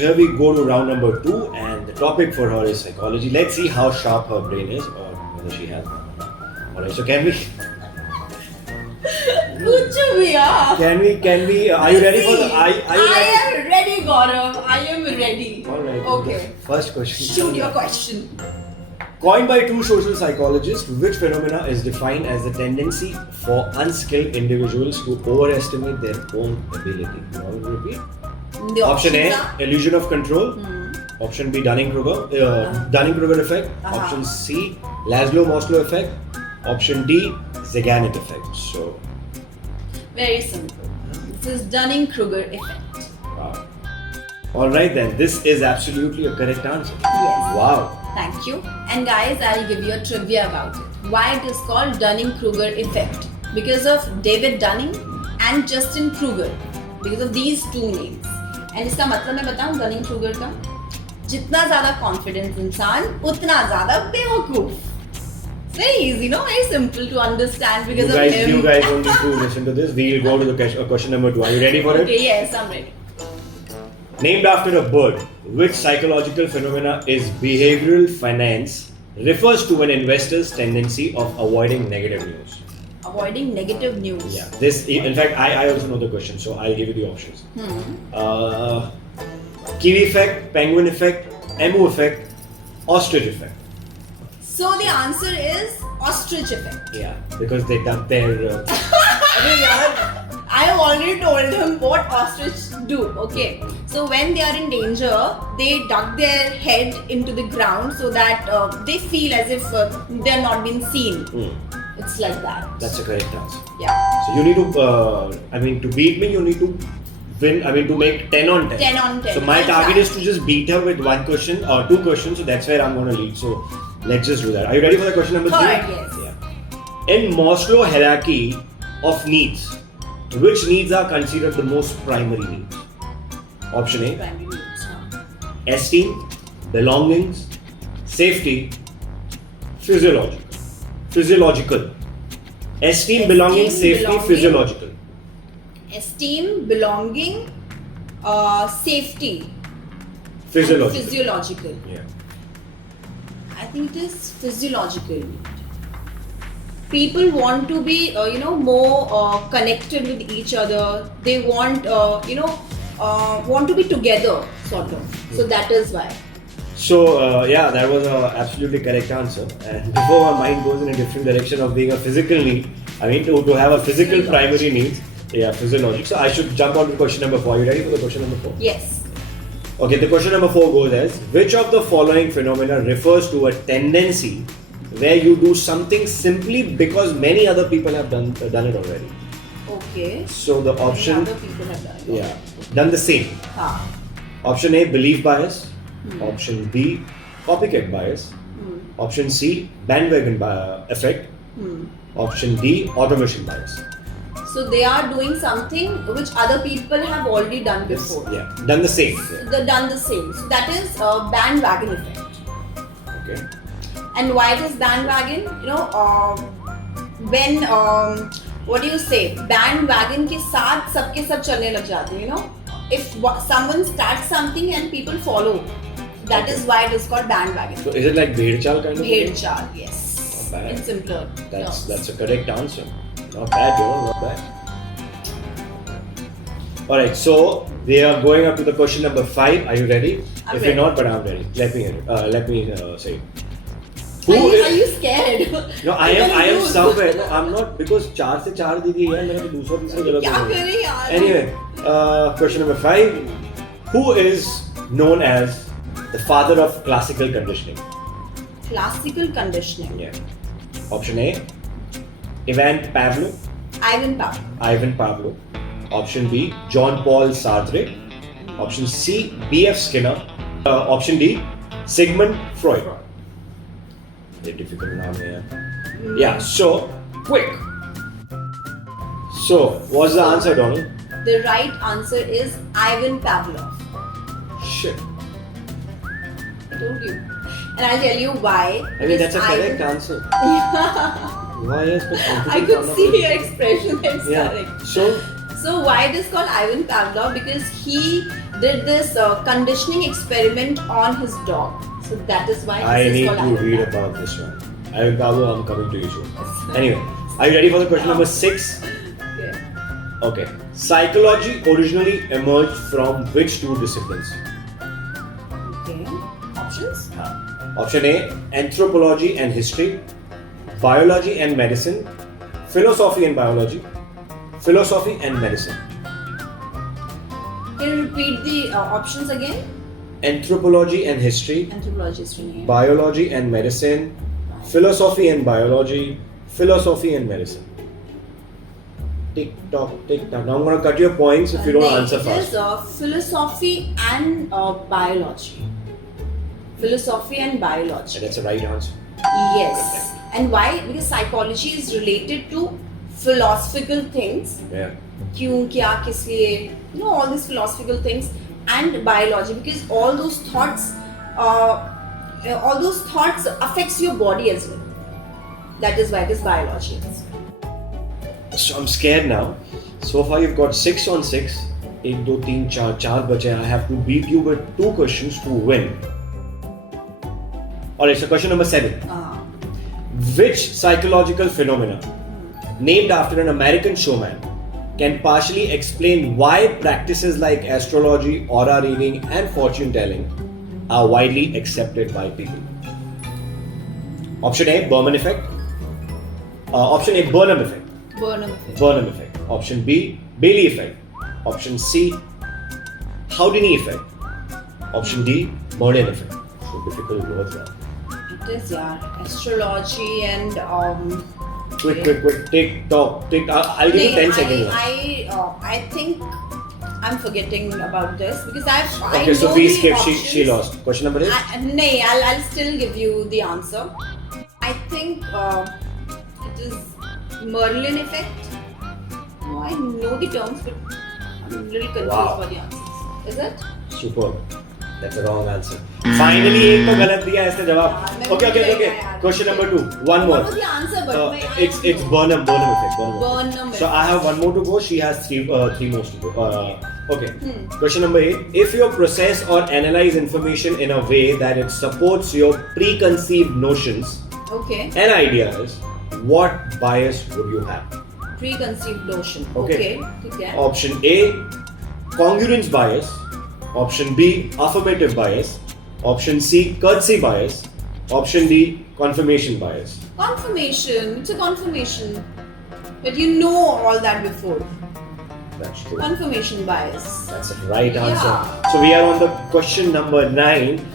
so here we go to round number 2, and the topic for her is psychology. Let's see how sharp her brain is, or whether she has one or not. Alright, so can we? कुछ भी यार. Can we? Are you ready for the? Are you I ready? am ready, Gaurav. I am ready. Alright. Okay. First question. Shoot your question. Coined by two social psychologists, which phenomena is defined as the tendency for unskilled individuals to overestimate their own ability? You want to repeat? The Option A, options are- illusion of control. Option B, Dunning-Kruger effect. Option C, Laszlo-Maslow effect. Option D, Zeigarnik effect. So, Very simple. This is Dunning-Kruger effect. wow. Alright then, this is absolutely a correct answer. Yes. Wow. Thank you. And guys, I'll give you a trivia about it. Why it is called Dunning-Kruger effect? Because of David Dunning and Justin Kruger. Because of these two names. And इसका मतलब मैं बताऊं Dunning-Kruger का? जितना ज़्यादा confidence इंसान, उतना ज़्यादा बेवकूफ. It's very easy, no? Very simple to understand because of him. You guys don't need to listen to this. We'll go to the question number 2. Are you ready for it? Okay, yes, I'm ready. Named after a bird, which psychological phenomena is behavioral finance refers to an investor's tendency of avoiding negative news? Avoiding negative news. Yeah, this. In fact, I also know the question, so I'll give you the options. Kiwi effect, penguin effect, emu effect, ostrich effect. So the answer is ostrich effect. Yeah, because they duck their. I have already told him what ostrich do. Okay, so when they are in danger, they duck their head into the ground so that they feel as if they are not being seen. It's like that. That's a correct answer. Yeah. So you need to, to beat me, you need to win. To make 10 on 10. 10 on 10. So my That's target right. is to just beat her with one question or two questions. So that's where I'm going to lead. So let's just do that. Are you ready for the question number 3? Alright, yes. Yeah. In Maslow hierarchy of needs, which needs are considered the most primary needs? Option A, Primary needs, huh? esteem, belongings, safety, physiological. Esteem, belonging, safety, belonging. physiological. Esteem, belonging, safety, Physiological. and physiological. Yeah. I think it is physiological. People want to be, more connected with each other. They want, want to be together, sort of. So that is why. So, that was a absolutely correct answer. And before my mind goes in a different direction of being a physical need, to have a physical primary needs, physiologic. So, I should jump on to question number 4. Are you ready for the question number 4? Yes. Okay, the question number 4 goes as, which of the following phenomena refers to a tendency where you do something simply because many other people have done it already? Okay. So, the option, Other people have done it. done the same. Ah. Option A, belief bias. Option B, copycat bias. Option C, bandwagon effect. Option D, automation bias. So they are doing something which other people have already done before. Yeah, done the same. They've done the same. So that is bandwagon effect. Okay. And why it is bandwagon? When what do you say? Bandwagon के साथ सबके सब चलने लग जाते हैं. If someone starts something and people follow, that is why it is called bandwagon. So is it like bhed chal kind of? Bhed chal, yes. Not bad. In simpler. That's a correct answer. Not bad, not bad. Alright, so we are going up to the question number 5. Are you ready? I'm If ready. you're not, but I'm ready. Let me say it. Are you scared? No, I am somewhere. No, I'm not, because 4 से 4 दी है मेरा तो दूसरा तीसरा गलत क्या हो गया. करें यार? Anyway, question number 5. Who is known as the father of classical conditioning? Classical conditioning. Yeah. Option A, Ivan Pavlov. Ivan Pavlov. Option B, John Paul Sartre. Option C, B.F. Skinner. Option D, Sigmund Freud. A difficult name here. Yeah, so quick. So, what's the answer, Donald? The right answer is Ivan Pavlov. Shit. I told you. And I'll tell you why. I mean, that's a Because correct answer. Why is the I could see your expression, that's Yeah. correct. So, So why it is called Ivan Pavlov? Because he did this conditioning experiment on his dog. So that is why I this need is called to Iron read Man. about this one. Iron Babu, I'm coming to you soon. Anyway, are you ready for the question number 6? Okay. Okay. Psychology originally emerged from which two disciplines? Okay. Options? Option A, anthropology and history, biology and medicine, philosophy and biology, philosophy and medicine. Can you repeat the options again? Anthropology and history, Anthropology is name. biology and medicine, philosophy and biology, philosophy and medicine. Tick tock, tick tock. Now I'm going to cut your points if you don't answer It fast. is philosophy and biology. Philosophy and biology. And that's the right answer. Yes. And why? Because psychology is related to philosophical things. Yeah. Kyun, kya, kis liye, all these philosophical things, and biology, because all those thoughts affects your body as well. That is why it is biology. So I'm scared now. So far you've got 6 on 6. 1, 2, 3, 4, 4 bache. I have to beat you with 2 questions to win. Alright, so question number 7. Which psychological phenomena, named after an American showman, can partially explain why practices like astrology, aura reading, and fortune telling are widely accepted by people? Option A, Burnham effect. Option A, Burnham effect. Burnham effect. Burnham effect. Option B, Bailey effect. Option C, Houdini effect. Option D, Murden effect. So difficult words now. It is, yeah. Astrology and Quick. Tick tock. I'll give you 10 seconds. I think I'm forgetting about this because I Okay, know so please the skip. She options. lost. Question number 8. I'll still give you the answer. I think it is Merlin effect. No, I know the terms, but I'm a little confused Wow. about the answers. Is it? Superb. That's the wrong answer. Finally, एक तो गलत दिया इसने जवाब. Okay. Question number 2. One more. What was the answer? But It's Burnham effect. Burnham So I have one more to go. She has three more to go. Okay. Question number 8. If you process or analyze information in a way that it supports your preconceived notions Okay. and ideas, what bias would you have? Preconceived notion. Okay. Okay. Option A, congruence bias. Option B, affirmative bias. Option C, courtesy bias. Option D, confirmation bias. Confirmation. It's a confirmation. But you know all that before. That's true. Confirmation bias. That's the right answer. Yeah. So we are on the question number 9.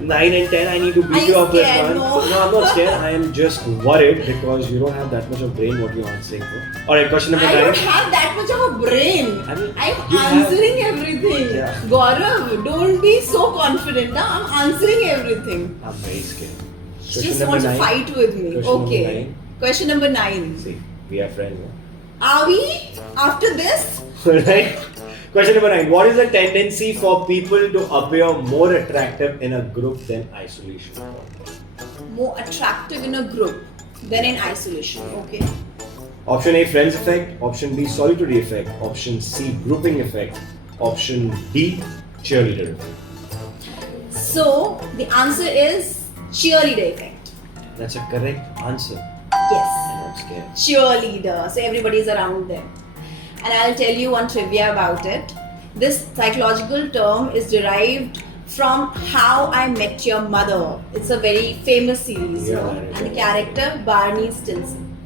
9 and 10, I need to Are beat you you up with scared? one. No. I'm not scared. I am just worried because you don't have that much of brain what you're answering for. Alright, question number I 9. don't have that much of a brain. I mean, I'm you answering everything. Yeah. Gaurav, don't be so confident. Now I'm answering everything. I'm very scared. She Question just number wants to 9. fight with me. Question number Okay. 9. Question number 9. See, we are friends. Are we? After this? Right? Question number 9. What is the tendency for people to appear more attractive in a group than isolation? More attractive in a group than in isolation. Okay. Option A, friends effect. Option B, solitary effect. Option C, grouping effect. Option D, cheerleader effect. So the answer is cheerleader effect. That's a correct answer. Yes. I'm scared. Cheerleader. So everybody is around them. And I'll tell you one trivia about it. This psychological term is derived from How I Met Your Mother. It's a very famous series, Yeah, and the character Barney Stinson.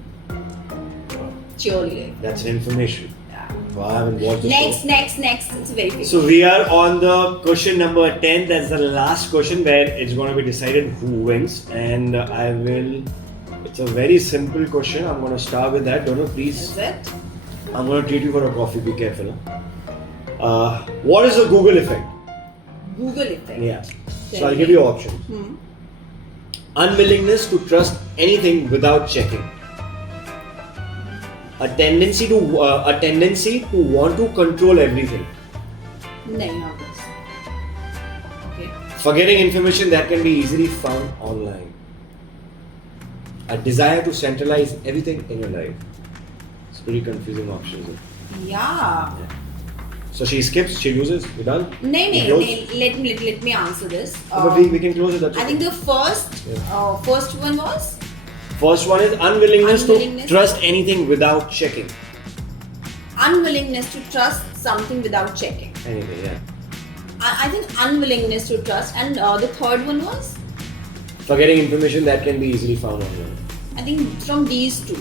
Cheerleader. That's an information. Yeah. Well, I haven't watched the show. Next. It's very famous. So we are on the question number 10. That's the last question where it's going to be decided who wins. And it's a very simple question. I'm going to start with that. Dono, please. Is it? I'm going to treat you for a coffee. Be careful. What is the Google effect? Google effect. Yeah. So I'll give you options. Unwillingness to trust anything without checking. A tendency to want to control everything. Nahi, not this. Okay. Forgetting information that can be easily found online. A desire to centralize everything in your life. It's pretty confusing options. Yeah. So she skips, she loses, we're done? No, We close? let me answer this. But we can close it. That's I okay. think the first one was First one is unwillingness to Unwillingness trust anything without checking. unwillingness to trust something without checking. Anything, yeah. I think unwillingness to trust, and the third one was Forgetting information that can be easily found online. I think from these two.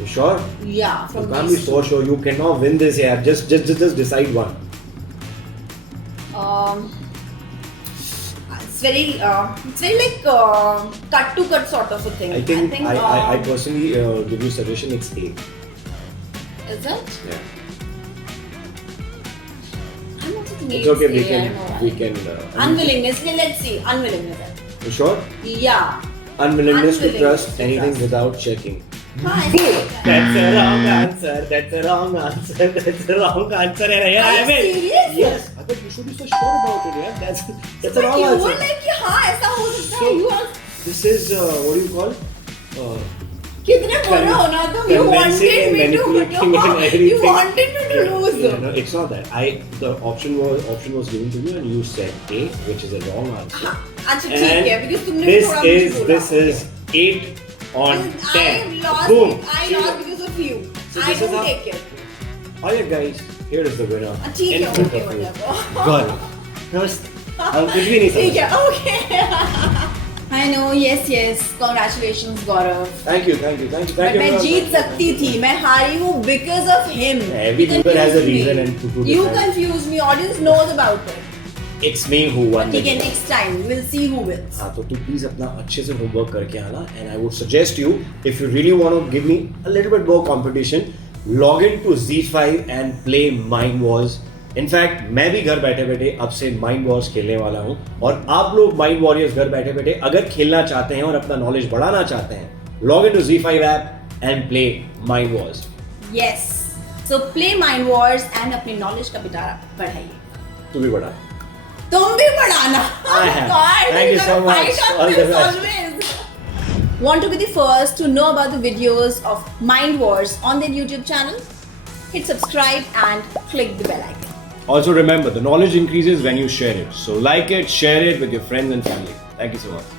You sure? Yeah, You from can't be these so sure. You cannot win this here. Just decide one. two. It's very like cut to cut sort of a thing. I think I personally give you suggestion. It's A. Is it? Yeah. I'm also thinking It's okay. A, We can. Unwillingness. Let's see. Unwillingness. You sure? Yeah. Unwillingness to Unwillingness trust to anything trust. without checking. Hi. That's a wrong answer. That's a wrong answer. That's a wrong answer. And here Are I you am. serious? Yes. I thought you should be so sure about it. Yeah. That's a But wrong you were answer. like कि हाँ ऐसा हो सकता है. So- You are This is what do you call? कितने बुरा होना तुम. You Convincing wanted and me to manipulating and you everything. wanted me to lose. Yeah, no, it's not that. The option was given to you and you said A, which is a wrong answer. हाँ, अच्छा ठीक है because तुमने भी this थोड़ा मुझे is बोला. this is 8 on 10. I lost. Boom. I lost because of you. So I this is don't how- take it. Alright guys, here is the winner. ठीक In है front okay of you. whatever. God. First, हम कुछ भी नहीं ठीक समझ. है okay. I know yes congratulations Gaurav. Thank you. But you. मैं जीत सकती थी. मैं हारी हूँ because of him. Every He loser has a confused reason me. and to You decide. confused me. Audience knows about it. It's me who won. ठीक the है game. next time we'll see who wins. हाँ तो तू please अपना अच्छे से homework करके आना and I would suggest you if you really want to give me a little bit more competition log in to Z5 and play mind wars in fact मैं भी घर बैठे बैठे अब से माइंड वॉर्स खेलने वाला हूँ और आप लोग माइंड वॉरियर्स घर बैठे बैठे अगर खेलना चाहते हैं और अपना नॉलेज बढ़ाना चाहते हैं log in to Z5 app and play mind wars. Yes. So play Mind Wars and अपनी knowledge का पिटारा बढ़ाइए. तू भी बढ़ा. तुम भी बढ़ाना. I have. God, Thank you we're so gonna much. fight on All the this best. always. Want to be the first to know about the videos of Mind Wars on their YouTube channel? Hit subscribe and click the bell icon. Also remember, the knowledge increases when you share it. So like it, share it with your friends and family. Thank you so much.